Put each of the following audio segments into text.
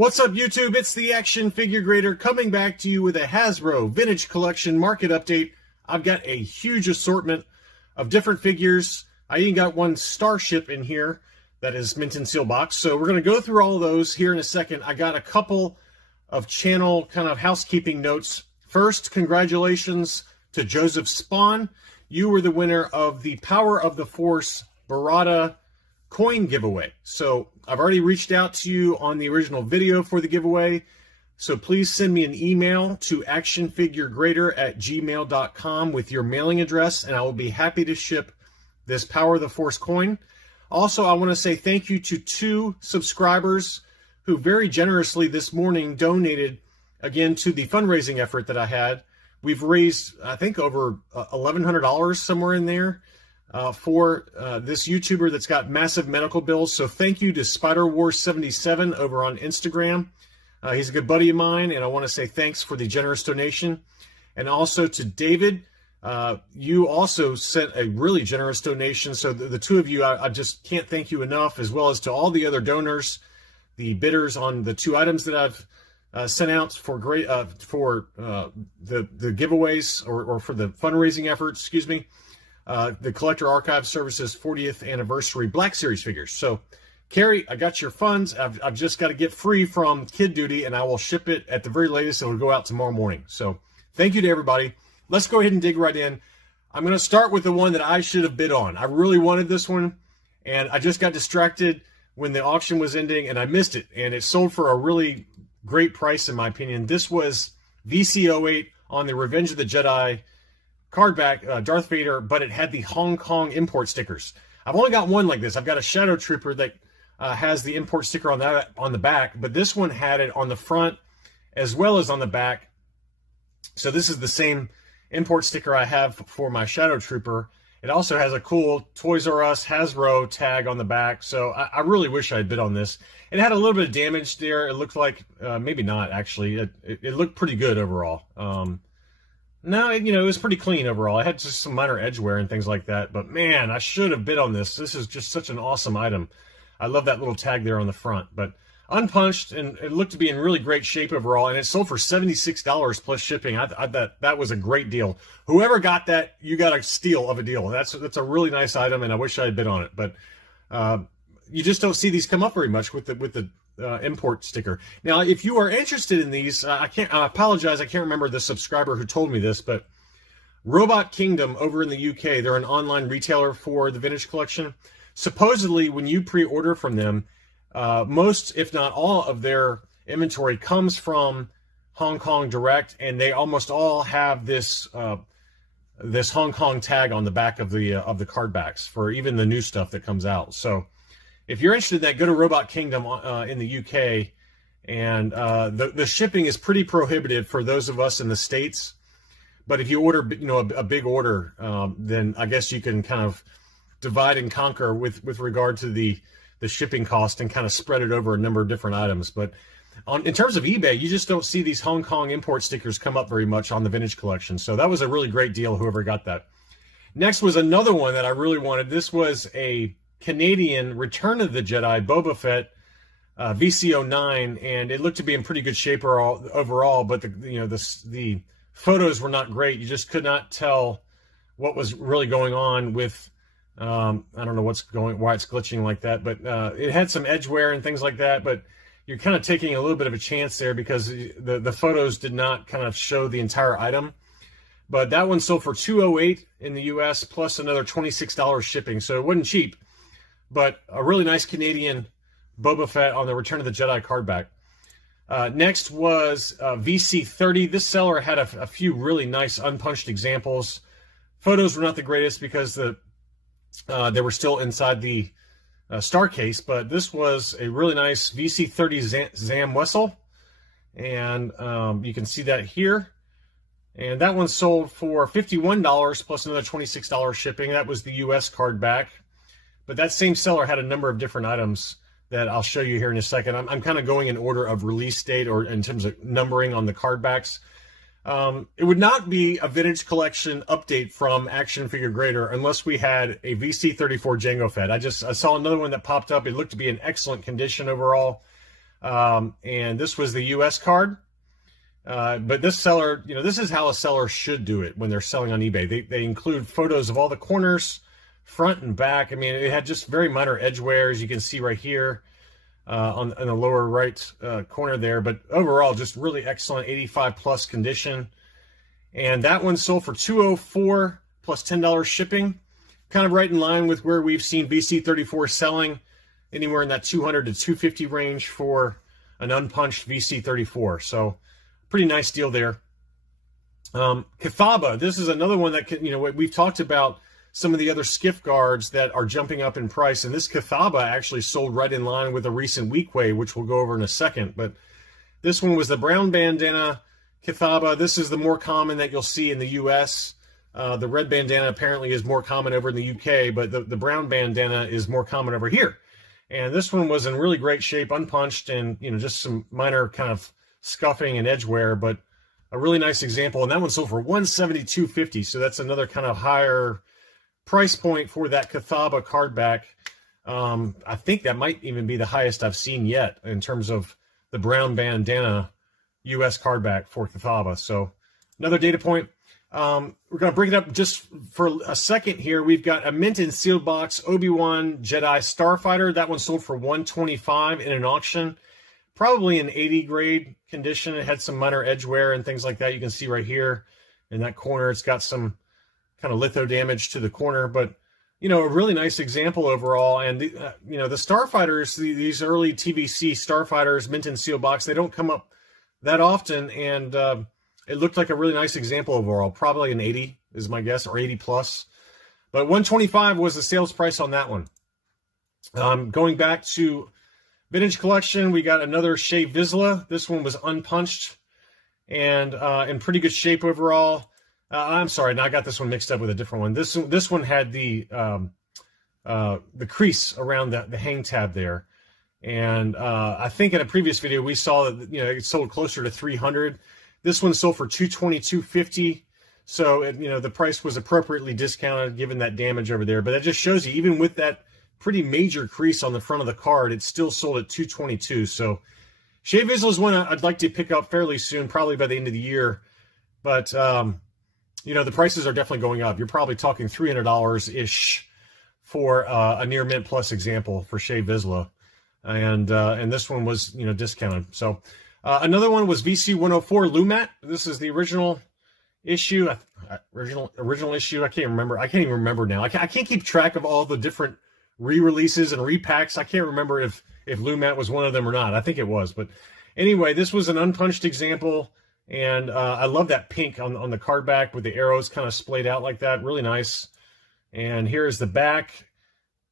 What's up, YouTube? It's the Action Figure Grader coming back to you with a Hasbro Vintage Collection market update. I've got a huge assortment of different figures. I even got one Starship in here that is mint and seal box. So we're going to go through all of those here in a second. I got a couple of channel kind of housekeeping notes. First, congratulations to Joseph Spawn. You were the winner of the Power of the Force Barada coin giveaway. So I've already reached out to you on the original video for the giveaway. So please send me an email to actionfiguregrader@gmail.com with your mailing address, and I will be happy to ship this Power of the Force coin. Also, I want to say thank you to 2 subscribers who very generously this morning donated again to the fundraising effort that I had. We've raised, I think, over $1,100 somewhere in there for this YouTuber that's got massive medical bills. So thank you to SpiderWars77 over on Instagram. He's a good buddy of mine, and I want to say thanks for the generous donation. And also to David, you also sent a really generous donation. So the 2 of you, I just can't thank you enough, as well as to all the other donors, the bidders on the 2 items that I've sent out for the giveaways or for the fundraising efforts, excuse me. The Collector Archive Services 40th Anniversary Black Series figures. So, Carrie, I got your funds. I've just got to get free from kid duty, and I will ship it at the very latest. It will go out tomorrow morning. So, thank you to everybody. Let's go ahead and dig right in. I'm going to start with the one that I should have bid on. I really wanted this one, and I just got distracted when the auction was ending, and I missed it. And it sold for a really great price, in my opinion. This was VC08 on the Revenge of the Jedi card back, Darth Vader, but it had the Hong Kong import stickers. I've only got one like this. I've got a Shadow Trooper that has the import sticker on the back, but this one had it on the front as well as on the back. So this is the same import sticker I have for my Shadow Trooper. It also has a cool Toys R Us Hasbro tag on the back. So I really wish I had bid on this. It had a little bit of damage there. It looked like, maybe not actually. It looked pretty good overall. No, it was pretty clean overall. I had just some minor edge wear and things like that. But man, I should have bid on this. This is just such an awesome item. I love that little tag there on the front. But unpunched, and it looked to be in really great shape overall. And it sold for $76 plus shipping. That was a great deal. Whoever got that, you got a steal of a deal. That's a really nice item, and I wish I had bid on it. But you just don't see these come up very much with the import sticker. Now, if you are interested in these, I apologize, I can't remember the subscriber who told me this, but Robot Kingdom over in the UK, they're an online retailer for the vintage collection. Supposedly, when you pre-order from them, most, if not all, of their inventory comes from Hong Kong direct, and they almost all have this this Hong Kong tag on the back of the card backs for even the new stuff that comes out. So if you're interested in that, go to Robot Kingdom in the UK, and the shipping is pretty prohibitive for those of us in the States. But if you order, a big order, then I guess you can kind of divide and conquer with regard to the shipping cost and kind of spread it over a number of different items. But in terms of eBay, you just don't see these Hong Kong import stickers come up very much on the vintage collection. So that was a really great deal, whoever got that. Next was another one that I really wanted. This was a Canadian Return of the Jedi Boba Fett VC09, and it looked to be in pretty good shape overall, but the photos were not great. You just could not tell what was really going on with I don't know why it's glitching like that, but it had some edge wear and things like that. But you're kind of taking a little bit of a chance there because the photos did not kind of show the entire item. But that one sold for $208 in the US plus another $26 shipping, so it wasn't cheap. But a really nice Canadian Boba Fett on the Return of the Jedi card back. Next was VC30. This seller had a few really nice unpunched examples. Photos were not the greatest because they were still inside the star case, but this was a really nice VC30 Zam Wessel, and you can see that here. And that one sold for $51 plus another $26 shipping. That was the US card back. But that same seller had a number of different items that I'll show you here in a second. I'm kind of going in order of release date or in terms of numbering on the card backs. It would not be a vintage collection update from Action Figure Grader unless we had a VC34 Jango Fett. I saw another one that popped up. It looked to be in excellent condition overall. And this was the US card. But this seller, this is how a seller should do it when they're selling on eBay. They include photos of all the corners, front and back. I mean, it had just very minor edge wear, as you can see right here on the lower right corner there. But overall, just really excellent 85 plus condition. And that one sold for $204 plus $10 shipping. Kind of right in line with where we've seen VC34 selling, anywhere in that $200 to $250 range for an unpunched VC34. So pretty nice deal there. Kifaba, this is another one that we've talked about some of the other skiff guards that are jumping up in price, and this Kifaba actually sold right in line with a recent weekway, which we'll go over in a second. But this one was the brown bandana Kifaba. This is the more common that you'll see in the US. The red bandana apparently is more common over in the UK, but the brown bandana is more common over here. And this one was in really great shape, unpunched, and just some minor kind of scuffing and edge wear, but a really nice example. And that one sold for $172.50, so that's another kind of higher price point for that Kifaba card back. I think that might even be the highest I've seen yet in terms of the brown bandana US card back for Kifaba. So another data point. We're going to bring it up just for a second here. We've got a mint and sealed box ObiWan Jedi Starfighter. That one sold for $125 in an auction. Probably an 80 grade condition. It had some minor edge wear and things like that. You can see right here in that corner, it's got some kind of litho damage to the corner, but a really nice example overall. And the Starfighters, these early TVC Starfighters, mint and seal box, they don't come up that often, and it looked like a really nice example overall. Probably an 80 is my guess, or 80 plus. But $125 was the sales price on that one. Going back to Vintage Collection, we got another Shea Vizla. This one was unpunched and in pretty good shape overall. I'm sorry, now I got this one mixed up with a different one. This one had the crease around the hang tab there. And I think in a previous video we saw that it sold closer to $300. This one sold for $222.50. So the price was appropriately discounted given that damage over there. But that just shows you, even with that pretty major crease on the front of the card, it still sold at $222. So Shea Vizla is one I'd like to pick up fairly soon, probably by the end of the year. But the prices are definitely going up. You're probably talking $300-ish for a near mint plus example for Shea Vizla, and this one was discounted. So another one was VC104 Lumat. This is the original issue. Original issue. I can't remember. I can't even remember now. I can't keep track of all the different re-releases and repacks. I can't remember if Lumat was one of them or not. I think it was. But anyway, this was an unpunched example, and I love that pink on the card back with the arrows kind of splayed out like that. Really nice. And here is the back,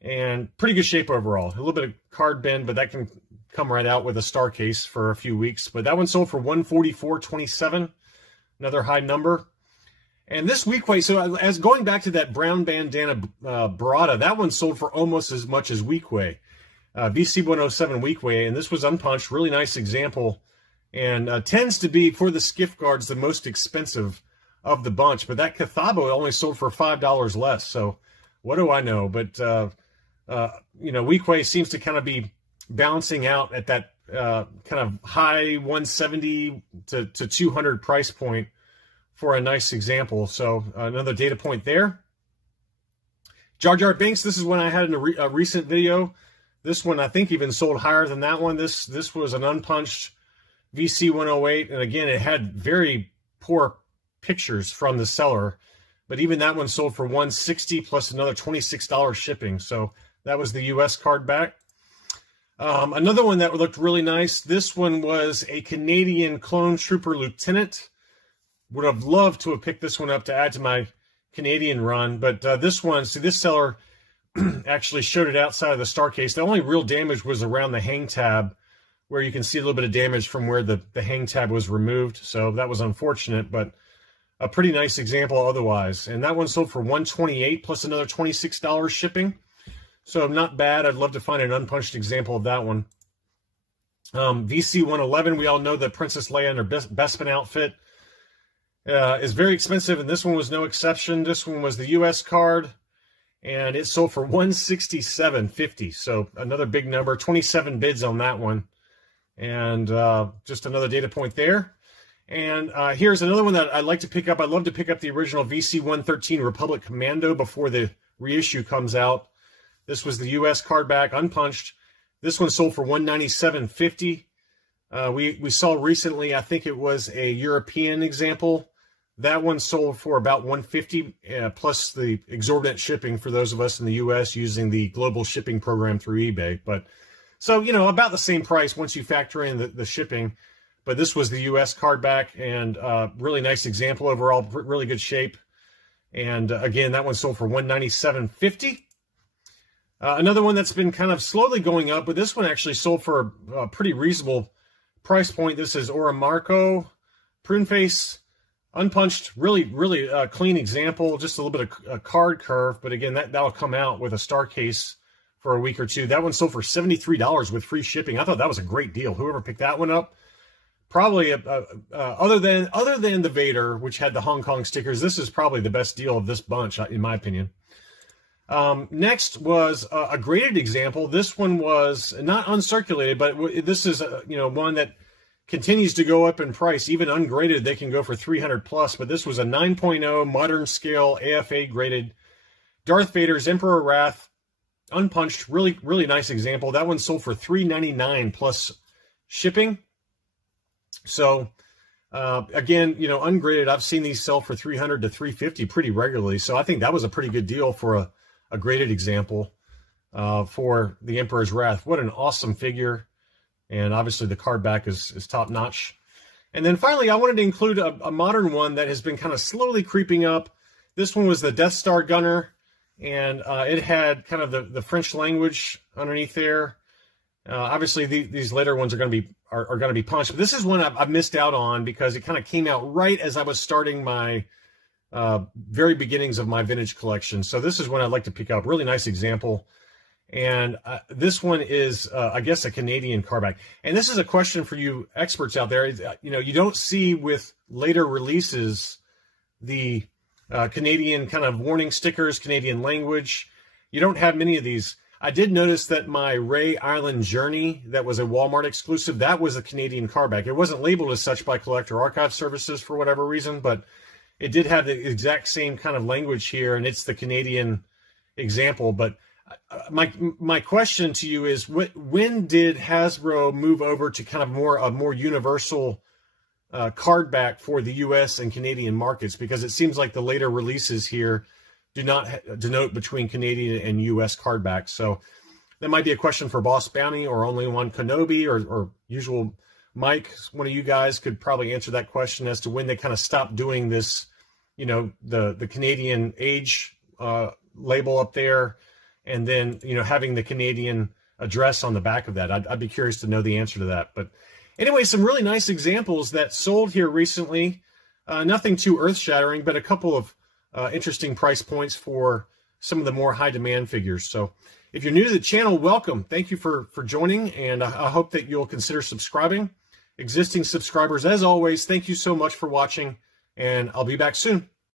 and pretty good shape overall. A little bit of card bend, but that can come right out with a star case for a few weeks. But that one sold for $144.27, another high number. And this weekway, so as going back to that brown bandana Barada, that one sold for almost as much as weekway, VC107 weekway, and this was unpunched. Really nice example, and tends to be, for the skiff guards, the most expensive of the bunch. But that Kifaba only sold for $5 less. So what do I know? But weekway seems to kind of be balancing out at that kind of high 170 to 200 price point for a nice example. So another data point there. Jar Binks, this is one I had in a recent video. This one I think even sold higher than that one. This was an unpunched VC108, and again, it had very poor pictures from the seller, but even that one sold for $160 plus another $26 shipping. So that was the US card back. Another one that looked really nice. This one was a Canadian Clone Trooper Lieutenant. Would have loved to have picked this one up to add to my Canadian run, but this one, see, this seller actually showed it outside of the star case. The only real damage was around the hang tab, where you can see a little bit of damage from where the hang tab was removed. So that was unfortunate, but a pretty nice example otherwise. And that one sold for $128 plus another $26 shipping. So not bad. I'd love to find an unpunched example of that one. VC111, we all know the Princess Leia and her Bespin outfit is very expensive, and this one was no exception. This one was the US card, and it sold for $167.50. So another big number, 27 bids on that one. And just another data point there. And here's another one that I'd like to pick up. I'd love to pick up the original VC-113 Republic Commando before the reissue comes out. This was the U.S. card back, unpunched. This one sold for $197.50. We saw recently, I think it was a European example. That one sold for about $150 plus the exorbitant shipping for those of us in the U.S. using the global shipping program through eBay. But so, you know, about the same price once you factor in the shipping. But this was the U.S. card back, and really nice example overall, really good shape. And again, that one sold for $197.50. Another one that's been kind of slowly going up, but this one actually sold for a pretty reasonable price point. This is Oromarco Prune Face, unpunched, really clean example, just a little bit of a card curve. But again, that'll come out with a star case for a week or two. That one sold for $73 with free shipping. I thought that was a great deal. Whoever picked that one up, probably other than the Vader, which had the Hong Kong stickers, this is probably the best deal of this bunch, in my opinion. Next was a graded example. This one was not uncirculated, but this is you know, one that continues to go up in price. Even ungraded, they can go for 300 plus. But this was a 9.0 modern scale AFA graded Darth Vader's Emperor Wrath, unpunched. Really nice example. That one sold for $399 plus shipping. So again, you know, ungraded, I've seen these sell for $300 to $350 pretty regularly. So I think that was a pretty good deal for a graded example for the Emperor's Wrath. What an awesome figure. And obviously the card back is top notch. And then finally, I wanted to include a modern one that has been kind of slowly creeping up. This one was the Death Star Gunner, and it had kind of the French language underneath there. Obviously, these later ones are going to be punched. But this is one I've missed out on because it kind of came out right as I was starting my very beginnings of my vintage collection. So this is one I'd like to pick up. Really nice example. And this one is, I guess, a Canadian card back. And this is a question for you experts out there. You know, you don't see with later releases the Canadian kind of warning stickers, Canadian language. You don't have many of these. I did notice that my Ray Island Journey, that was a Walmart exclusive, that was a Canadian card back. It wasn't labeled as such by Collector Archive Services for whatever reason, but it did have the exact same kind of language here, and it's the Canadian example. But my question to you is, when did Hasbro move over to kind of a more universal card back for the U.S. and Canadian markets? Because it seems like the later releases here do not denote between Canadian and U.S. card backs. So that might be a question for Boss Bounty or Only One Kenobi or Usual Mike. One of you guys could probably answer that question as to when they kind of stopped doing this, you know, the Canadian age label up there, and then, you know, having the Canadian address on the back of that. I'd be curious to know the answer to that. But anyway, some really nice examples that sold here recently. Nothing too earth-shattering, but a couple of interesting price points for some of the more high-demand figures. So if you're new to the channel, welcome. Thank you for joining, and I hope that you'll consider subscribing. Existing subscribers, as always, thank you so much for watching, and I'll be back soon.